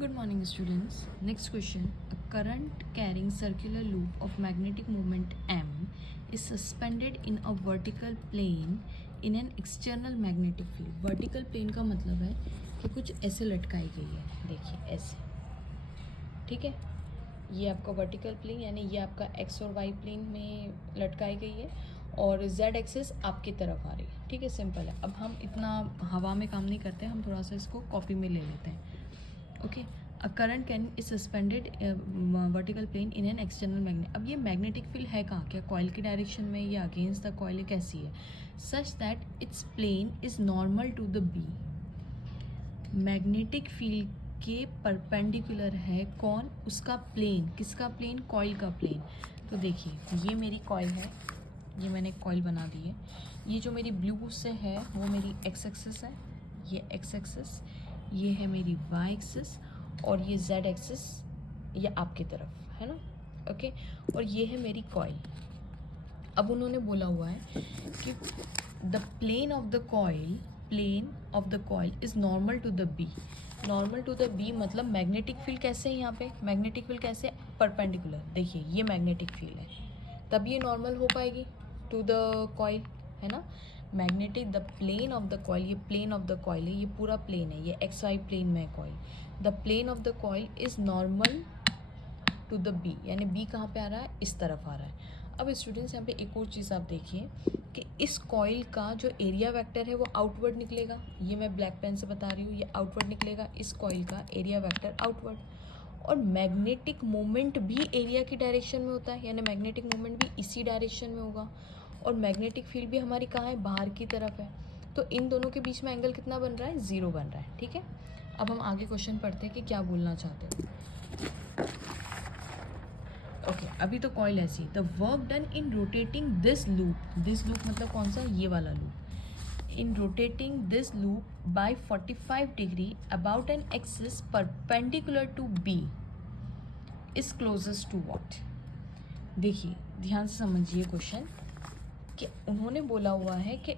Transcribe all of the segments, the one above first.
Good morning, students. Next question. A current carrying circular loop of magnetic moment M is suspended in a vertical plane in an external magnetic field. Vertical plane का मतलब है कि कुछ ऐसे लटकाई गई है, देखिए ऐसे, ठीक है। ये आपका वर्टिकल प्लेन यानी ये आपका एक्स और वाई प्लेन में लटकाई गई है और जेड एक्सिस आपकी तरफ आ रही है, ठीक है। सिंपल है। अब हम इतना हवा में काम नहीं करते, हम थोड़ा सा इसको कॉपी में ले लेते हैं। Okay, a current can is suspended vertical plane in an external magnet. अब ये मैग्नेटिक फील्ड है कहाँ, क्या कॉइल की डायरेक्शन में या अगेंस्ट द कॉइल, कैसी है? Such that its plane is normal to the B. Magnetic field के परपेंडिकुलर है कौन? उसका प्लेन। किसका प्लेन? कॉइल का प्लेन। तो देखिए ये मेरी कॉइल है, ये मैंने कॉइल बना दी है। ये जो मेरी ब्लू से है वो मेरी एक्स एक्सिस है, ये एक्स एक्सिस, ये है मेरी वाई एक्सिस और ये जेड एक्सिस, ये आपकी तरफ है ना। ओके, और ये है मेरी कॉइल। अब उन्होंने बोला हुआ है कि the plane of the coil is normal to the B. Normal to the B मतलब मैग्नेटिक फील्ड कैसे है यहाँ पे? मैग्नेटिक फील्ड कैसे? परपेंडिकुलर। देखिए ये मैग्नेटिक फील्ड है, तब ये नॉर्मल हो पाएगी टू द कॉइल, है ना। Magnetic the plane of the coil, ये प्लेन ऑफ द कॉइल है, ये पूरा प्लेन है, ये एक्स वाई प्लेन में है coil. The plane of the coil is normal to the B, यानी बी कहाँ पे आ रहा है? इस तरफ आ रहा है। अब स्टूडेंट्स यहाँ पे एक और चीज़ आप देखिए कि इस कॉइल का जो एरिया वेक्टर है वो आउटवर्ड निकलेगा। ये मैं ब्लैक पेन से बता रही हूँ, ये आउटवर्ड निकलेगा, इस कॉइल का एरिया वेक्टर आउटवर्ड। और मैग्नेटिक मोमेंट भी एरिया की डायरेक्शन में होता है, यानी मैग्नेटिक मोमेंट भी इसी डायरेक्शन में होगा। और मैग्नेटिक फील्ड भी हमारी कहाँ है? बाहर की तरफ है। तो इन दोनों के बीच में एंगल कितना बन रहा है? 0 बन रहा है, ठीक है। अब हम आगे क्वेश्चन पढ़ते हैं कि क्या बोलना चाहते हैं। ओके, अभी तो कॉइल ऐसी। The work done in rotating this loop मतलब कौन सा? ये वाला loop. In rotating this loop by 45 degree about an axis perpendicular to B is closest to what? देखिए ध्यान से समझिए क्वेश्चन कि उन्होंने बोला हुआ है कि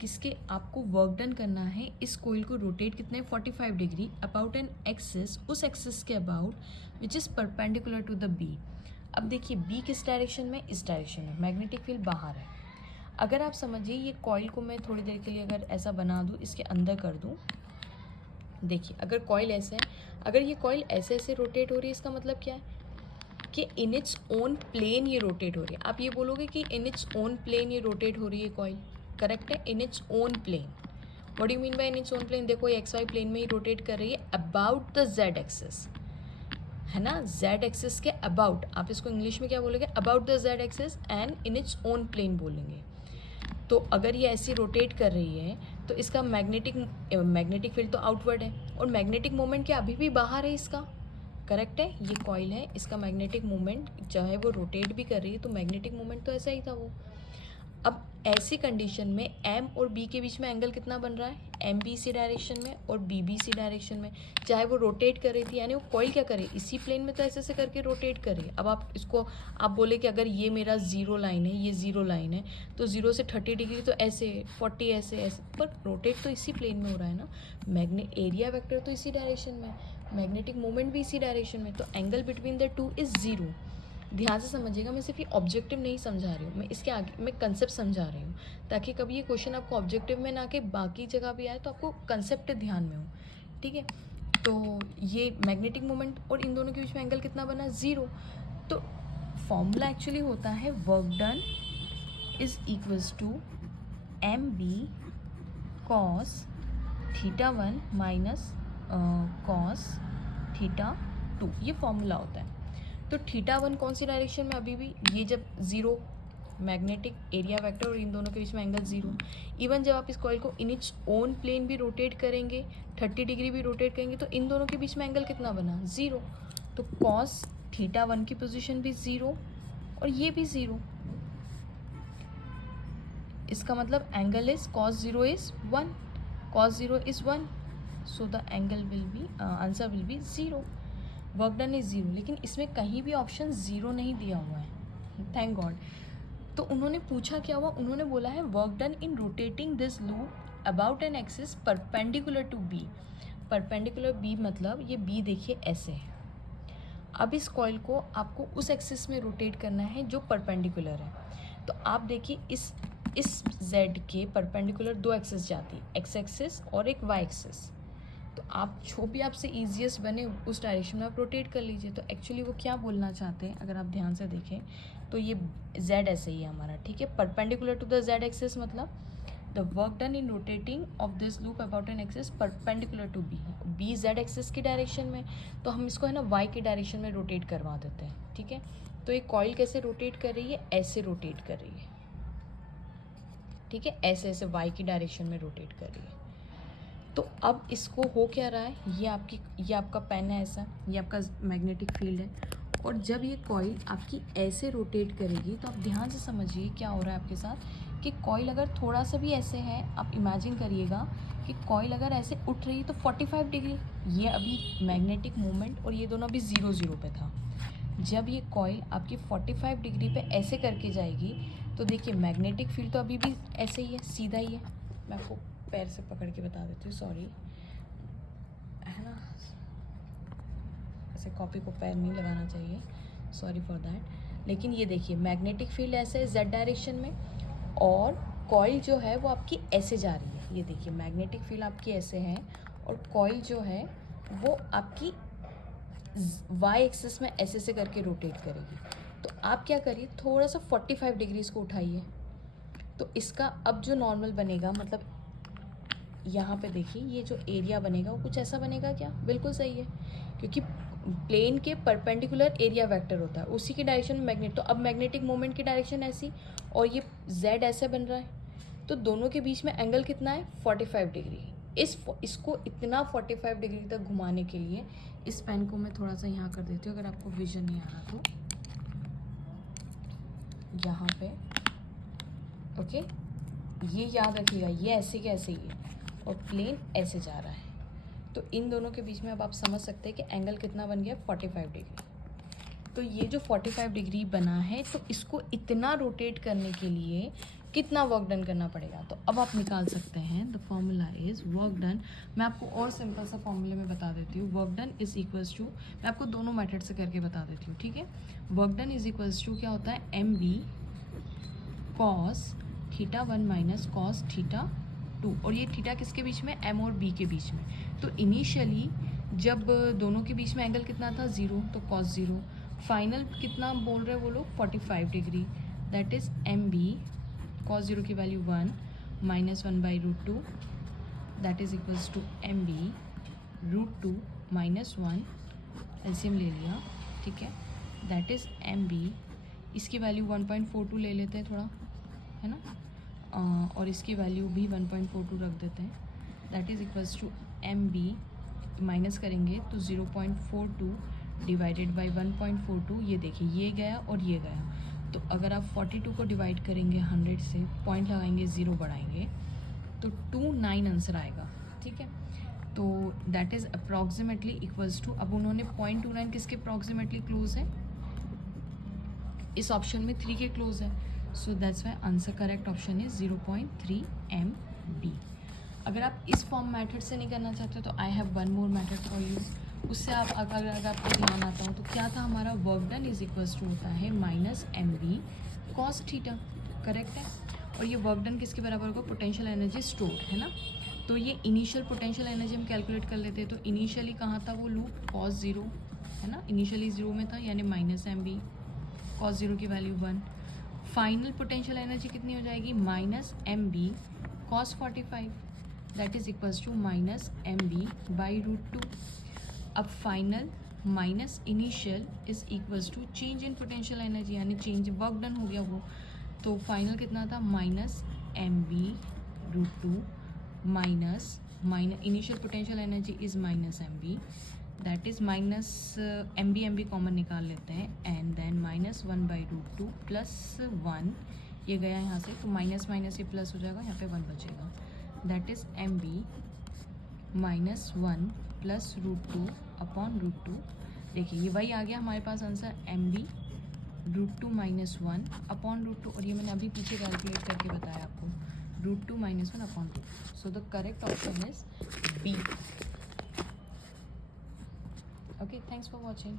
किसके आपको वर्क डन करना है, इस कोइल को रोटेट कितने? 45 डिग्री अबाउट एन एक्सिस, उस एक्सिस के about which is perpendicular to the B. अब देखिए बी किस डायरेक्शन में? इस डायरेक्शन में। मैग्नेटिक फील्ड बाहर है। अगर आप समझिए ये कॉइल को मैं थोड़ी देर के लिए अगर ऐसा बना दूँ, इसके अंदर कर दूँ, देखिए अगर कॉइल ऐसे है, अगर ये कॉइल ऐसे ऐसे रोटेट हो रही है, इसका मतलब क्या है कि इन इट्स ओन प्लेन ये रोटेट हो रही है। आप ये बोलोगे कि इन इट्स ओन प्लेन ये रोटेट हो रही है कॉइल, करेक्ट है। In its own plane, what do mean by in its own plane? देखो ये एक्स वाई प्लेन में ही रोटेट कर रही है अबाउट द जेड एक्सिस, है ना। जेड एक्सिस के अबाउट, आप इसको इंग्लिश में क्या बोलोगे? About the Z axis and in its own plane बोलेंगे। तो अगर ये ऐसी रोटेट कर रही है तो इसका मैग्नेटिक फील्ड तो आउटवर्ड है और मैग्नेटिक मोमेंट क्या अभी भी बाहर है इसका, करेक्ट है। ये कॉइल है, इसका मैग्नेटिक मोमेंट चाहे वो रोटेट भी कर रही है तो मैग्नेटिक मोमेंट तो ऐसा ही था वो। अब ऐसी कंडीशन में एम और बी के बीच में एंगल कितना बन रहा है? एम बी इसी डायरेक्शन में और बी बी इसी डायरेक्शन में, चाहे वो रोटेट कर रही थी, यानी वो कॉइल क्या करे? इसी प्लेन में तो ऐसे ऐसे करके रोटेट करे। अब आप इसको आप बोले कि अगर ये मेरा जीरो लाइन है, ये जीरो लाइन है, तो 0 से 30 डिग्री तो ऐसे, 40 ऐसे ऐसे, पर रोटेट तो इसी प्लेन में हो रहा है ना। एरिया वेक्टर तो इसी डायरेक्शन में, मैग्नेटिक मोमेंट भी इसी डायरेक्शन में, तो angle between the two is 0। ध्यान से समझिएगा, मैं सिर्फ ये ऑब्जेक्टिव नहीं समझा रही हूँ, मैं इसके आगे मैं कंसेप्ट समझा रही हूँ, ताकि कभी ये क्वेश्चन आपको ऑब्जेक्टिव में ना के बाकी जगह भी आए तो आपको कंसेप्ट ध्यान में हो, ठीक है। तो ये मैग्नेटिक मोमेंट और इन दोनों के बीच में एंगल कितना बना? 0। तो फॉर्मूला एक्चुअली होता है work done is equals to M B cos θ1 minus cos θ2, ये फॉर्मूला होता है। तो θ1 कौन सी डायरेक्शन में? अभी भी ये जब 0 मैग्नेटिक एरिया वेक्टर और इन दोनों के बीच में एंगल 0। इवन जब आप इस कॉइल को इन इट्स ओन प्लेन भी रोटेट करेंगे, 30 डिग्री भी रोटेट करेंगे, तो इन दोनों के बीच में एंगल कितना बना? 0। तो कॉस θ1 की पोजीशन भी 0 और ये भी 0। इसका मतलब angle is cos 0 is 1, cos 0 is 1, so the angle will be answer will be 0। Work done is 0, लेकिन इसमें कहीं भी ऑप्शन 0 नहीं दिया हुआ है, थैंक गॉड। तो उन्होंने पूछा क्या हुआ? उन्होंने बोला है work done in rotating this loop about an axis perpendicular to B. Perpendicular B मतलब ये बी देखिए ऐसे है। अब इस कॉइल को आपको उस एक्सिस में रोटेट करना है जो परपेंडिकुलर है। तो आप देखिए इस z के परपेंडिकुलर दो एक्सिस जाती है, x एक्सिस और एक y एक्सिस। तो आप जो भी आपसे ईजिएस्ट बने उस डायरेक्शन में आप रोटेट कर लीजिए। तो एक्चुअली वो क्या बोलना चाहते हैं अगर आप ध्यान से देखें तो ये z ऐसे ही है हमारा, ठीक है। Perpendicular to the z axis मतलब the work done in rotating of this loop about an axis perpendicular to B z axis की डायरेक्शन में, तो हम इसको है ना y की डायरेक्शन में रोटेट करवा देते हैं, ठीक है। तो ये कॉइल कैसे रोटेट कर रही है, ऐसे रोटेट कर रही है, ठीक है, ऐसे ऐसे y की डायरेक्शन में रोटेट कर रही है। तो अब इसको हो क्या रहा है, ये आपका पेन है ऐसा, ये आपका मैग्नेटिक फील्ड है, और जब ये कॉइल आपकी ऐसे रोटेट करेगी तो आप ध्यान से समझिए क्या हो रहा है आपके साथ कि कॉइल अगर थोड़ा सा भी ऐसे है, आप इमेजिन करिएगा कि कॉइल अगर ऐसे उठ रही तो 45 डिग्री, ये अभी मैग्नेटिक मोमेंट और ये दोनों अभी 0 0 पे था। जब ये कॉइल आपकी 45 डिग्री पे ऐसे करके जाएगी तो देखिए मैग्नेटिक फील्ड तो अभी भी ऐसे ही है, सीधा ही है। मैं आपको पैर से पकड़ के बता देती हूँ, सॉरी, है ना, ऐसे कॉपी को पैर नहीं लगाना चाहिए, सॉरी फॉर दैट। लेकिन ये देखिए मैग्नेटिक फील्ड ऐसे है z डायरेक्शन में, और कॉइल जो है वो आपकी ऐसे जा रही है। ये देखिए मैग्नेटिक फील्ड आपकी ऐसे है और कॉइल जो है वो आपकी y एक्सिस में ऐसे से करके रोटेट करेगी। तो आप क्या करिए, थोड़ा सा 45 डिग्री इसको उठाइए, तो इसका अब जो नॉर्मल बनेगा, मतलब यहाँ पे देखिए ये जो एरिया बनेगा वो कुछ ऐसा बनेगा क्या, बिल्कुल सही है, क्योंकि प्लेन के परपेंडिकुलर एरिया वेक्टर होता है, उसी की डायरेक्शन में मैग्नेट, तो अब मैग्नेटिक मोमेंट की डायरेक्शन ऐसी, और ये z ऐसे बन रहा है, तो दोनों के बीच में एंगल कितना है, 45 डिग्री। इसको इतना 45 डिग्री तक घुमाने के लिए इस पेन को मैं थोड़ा सा यहाँ कर देती हूँ, अगर आपको विजन नहीं आ रहा तो यहाँ पे, ओके। ये याद रखिएगा, ये ऐसे के ऐसे ही है और प्लेन ऐसे जा रहा है, तो इन दोनों के बीच में अब आप समझ सकते हैं कि एंगल कितना बन गया, 45 डिग्री। तो ये जो 45 डिग्री बना है, तो इसको इतना रोटेट करने के लिए कितना वर्क डन करना पड़ेगा, तो अब आप निकाल सकते हैं। The formula is work done, मैं आपको और सिंपल सा फॉर्मूले में बता देती हूँ। Work done is equals to, मैं आपको दोनों मेथड से करके बता देती हूँ, ठीक है। Work done is equals to क्या होता है, M B cos theta 1 minus cos theta 2, और ये थीटा किसके बीच में, एम और बी के बीच में। तो इनिशियली जब दोनों के बीच में एंगल कितना था, 0, तो कॉस 0। फाइनल कितना बोल रहे हैं वो लोग, 45 degree, that is M B cos 0 की value 1 minus 1/√2, that is equals to M B √2 minus 1, LCM ले लिया, ठीक है, दैट इज एम बी, इसकी वैल्यू 1.42 ले लेते हैं थोड़ा, है ना, और इसकी वैल्यू भी 1.42 रख देते हैं, that is equals to M B, minus करेंगे तो 0.42 डिवाइडेड बाई 1.42, ये देखिए ये गया और ये गया, तो अगर आप 42 को डिवाइड करेंगे 100 से, पॉइंट लगाएंगे, 0 बढ़ाएंगे, तो 29 आंसर आएगा, ठीक है। तो that is approximately equals to, अब उन्होंने 0.29 किसके अप्रॉक्सीमेटली क्लोज है, इस ऑप्शन में 3 के क्लोज है, so that's why answer correct option is 0.3 MB। अगर आप इस फॉर्म मेथड से नहीं करना चाहते तो I have one more method for you, उससे आप अगर आपको ध्यान आता हो तो क्या था हमारा, work done is equals to होता है minus MB cos theta, correct है। और ये वर्क डन किसके बराबर होगा, पोटेंशियल एनर्जी स्टोर, है ना। तो ये इनिशियल पोटेंशियल एनर्जी हम कैलकुलेट कर लेते हैं, तो इनिशियली कहाँ था वो लूप, cos 0, है ना, इनिशियली 0 में था, यानी माइनस MB cos 0 की वैल्यू 1। फाइनल पोटेंशियल एनर्जी कितनी हो जाएगी, minus MB cos 45, that is equals to minus MB by √2। अब final minus initial is equals to change in potential energy, यानी चेंज वर्क डन हो गया वो, तो फाइनल कितना था, minus MB √2 minus initial potential energy is minus MB, that is minus MB common निकाल लेते हैं, एंड देन माइनस 1/√2 प्लस 1, ये गया यहाँ से, तो माइनस माइनस ये प्लस हो जाएगा, यहाँ पे 1 बचेगा, that is MB minus 1 plus √2 upon √2। देखिए ये वही आ गया हमारे पास आंसर, MB √2 माइनस 1 अपॉन √2, और ये मैंने अभी पीछे कैलकुलेट करके बताया आपको, √2 minus 1 upon √2। So the correct option is B। Okay, thanks for watching.